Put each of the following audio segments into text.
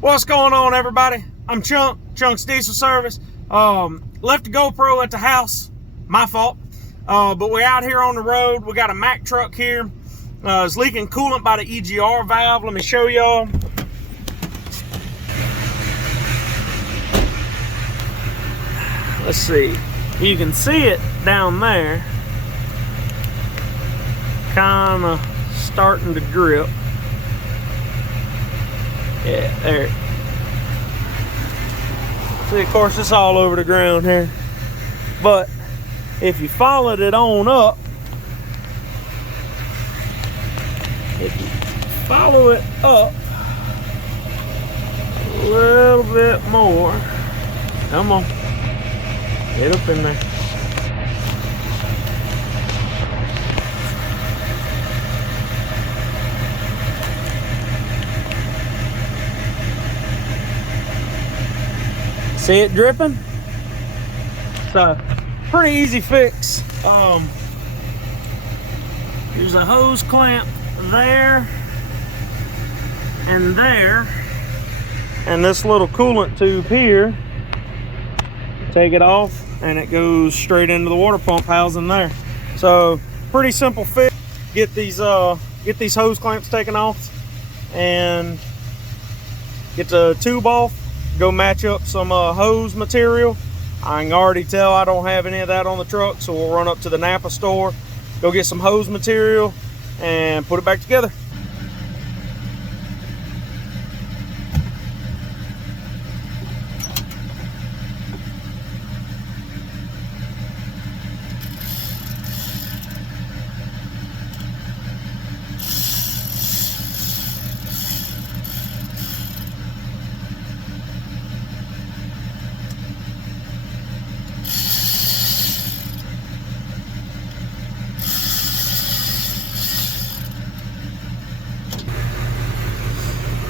What's going on, everybody? I'm Chunk's Diesel Service. Left the GoPro at the house, my fault. But we're out here on the road. We got a Mack truck here. It's leaking coolant by the EGR valve. Let me show y'all. Let's see. You can see it down there. Kind of starting to drip. Yeah, there. See, of course, it's all over the ground here. But if you followed it on up, if you follow it up a little bit more, come on, get up in there. See it dripping? So, pretty easy fix. There's a hose clamp there and there, and this little coolant tube here. Take it off, and it goes straight into the water pump housing there. So, pretty simple fix. Get these hose clamps taken off, and get the tube off. Go match up some hose material. I can already tell I don't have any of that on the truck, so we'll run up to the Napa store, go get some hose material, and put it back together.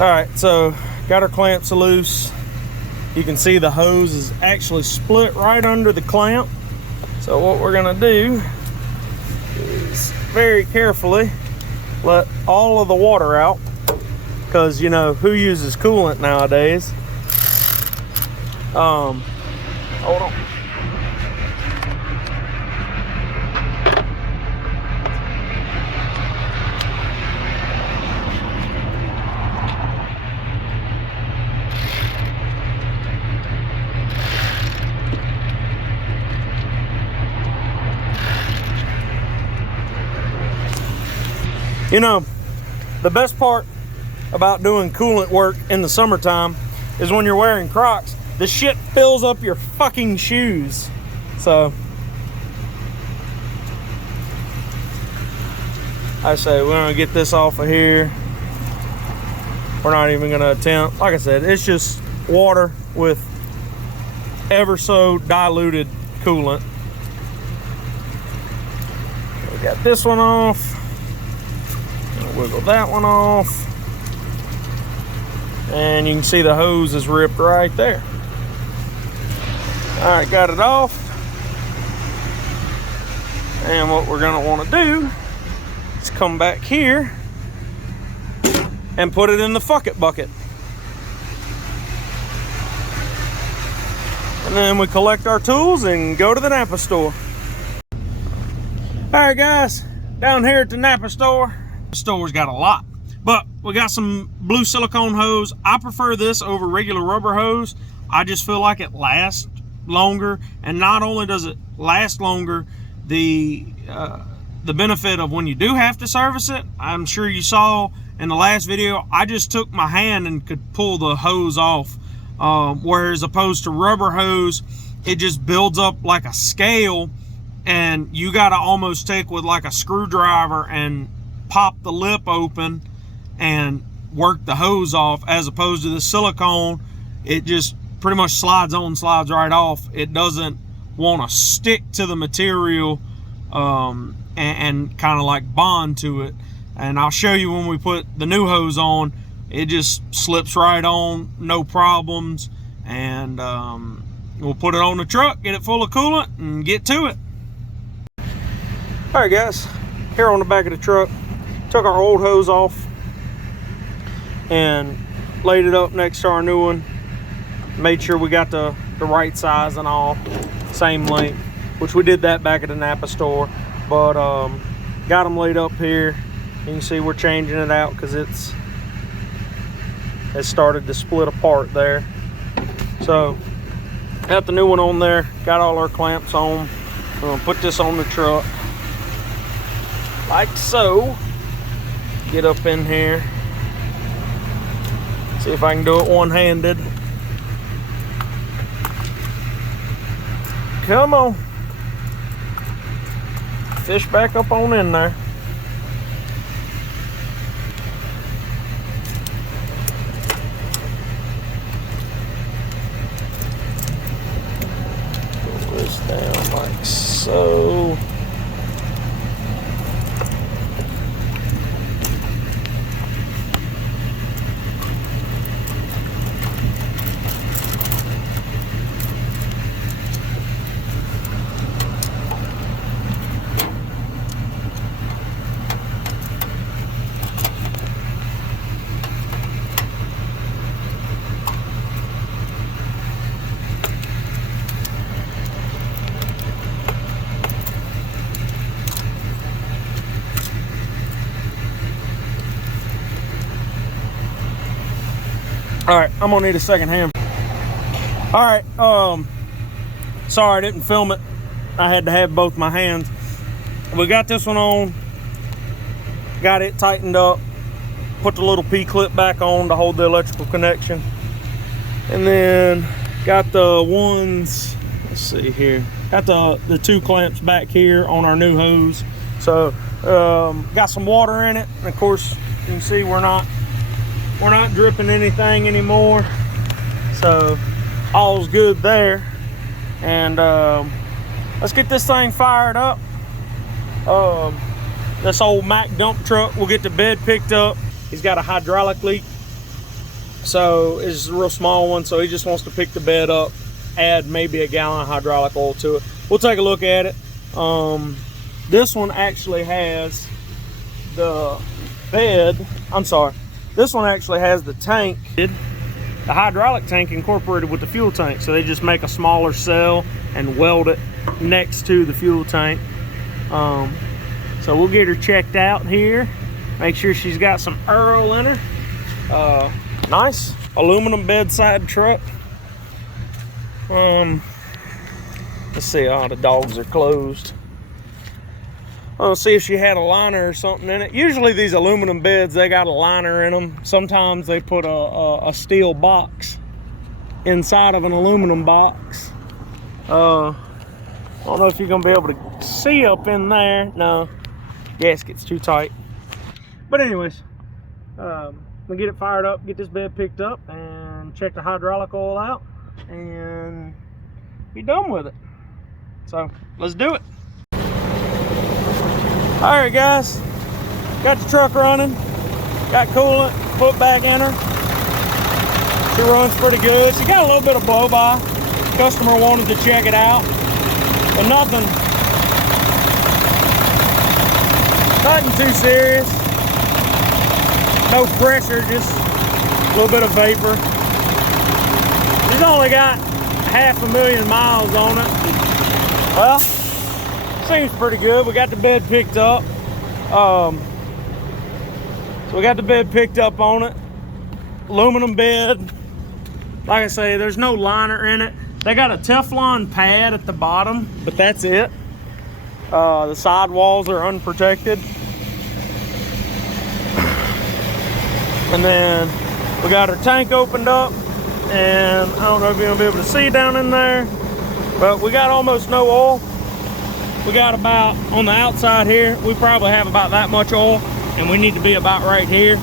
All right, so got our clamps loose. You can see the hose is actually split right under the clamp. So what we're gonna do is very carefully let all of the water out, because you know who uses coolant nowadays. Hold on. You know, the best part about doing coolant work in the summertime is when you're wearing Crocs, the shit fills up your fucking shoes. So, I say we're gonna get this off of here. We're not even gonna attempt. Like I said, it's just water with ever so diluted coolant. We got this one off. Wiggle that one off, and you can see the hose is ripped right there. All right, got it off, and what we're gonna want to do is come back here and put it in the bucket, and then we collect our tools and go to the Napa store. All right, guys, down here at the Napa store. Store's got a lot, but we got some blue silicone hose. I prefer this over regular rubber hose. I just feel like it lasts longer, and not only does it last longer, the benefit of when you do have to service it, I'm sure you saw in the last video, I just took my hand and could pull the hose off, whereas opposed to rubber hose, it just builds up like a scale, and you got to almost take with like a screwdriver and pop the lip open and work the hose off, as opposed to the silicone. It just pretty much slides on, slides right off. It doesn't want to stick to the material and kind of like bond to it. And I'll show you when we put the new hose on, it just slips right on, no problems. And we'll put it on the truck, get it full of coolant, and get to it. All right, guys, here on the back of the truck, took our old hose off and laid it up next to our new one. Made sure we got the right size and all, same length, which we did that back at the Napa store. But got them laid up here. You can see we're changing it out because it started to split apart there. So got the new one on there, got all our clamps on. We're gonna put this on the truck like so. Get up in here, see if I can do it one-handed. Come on, fish back up on in there. Pull this down like so. All right, I'm gonna need a second hand. All right, sorry I didn't film it. I had to have both my hands. We got this one on, got it tightened up, put the little P-clip back on to hold the electrical connection. And then got the ones, let's see here, got the two clamps back here on our new hose. So got some water in it, and of course you can see we're not dripping anything anymore, so all's good there. And let's get this thing fired up. This old Mack dump truck will get the bed picked up. He's got a hydraulic leak, so it's a real small one, so he just wants to pick the bed up, add maybe a gallon of hydraulic oil to it. We'll take a look at it. This one actually has the bed, this one actually has the tank, the hydraulic tank incorporated with the fuel tank. So they just make a smaller cell and weld it next to the fuel tank. So we'll get her checked out here. Make sure she's got some Earl in her. Nice aluminum bedside truck. Let's see, the dogs are closed. I'll see if she had a liner or something in it. Usually these aluminum beds, they got a liner in them. Sometimes they put a steel box inside of an aluminum box. I don't know if you're gonna be able to see up in there. No, gasket's too tight. But anyways, we'll get it fired up, get this bed picked up, and check the hydraulic oil out, and be done with it. So let's do it. All right, guys, got the truck running, got coolant put back in her. She runs pretty good. She got a little bit of blow by. Customer wanted to check it out, but nothing too serious. No pressure, just a little bit of vapor. She's only got 500,000 miles on it. Well, seems pretty good. We got the bed picked up. So we got the bed picked up on it. Aluminum bed. Like I say, there's no liner in it. They got a Teflon pad at the bottom, but that's it. The side walls are unprotected. And then we got our tank opened up, and I don't know if you're gonna be able to see down in there, but we got almost no oil. We got about, on the outside here, we probably have about that much oil, and we need to be about right here.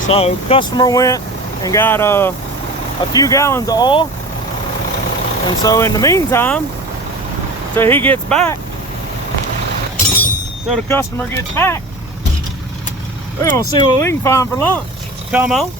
So customer went and got a few gallons of oil. And so in the meantime, till he gets back, till the customer gets back, we're gonna see what we can find for lunch. Come on.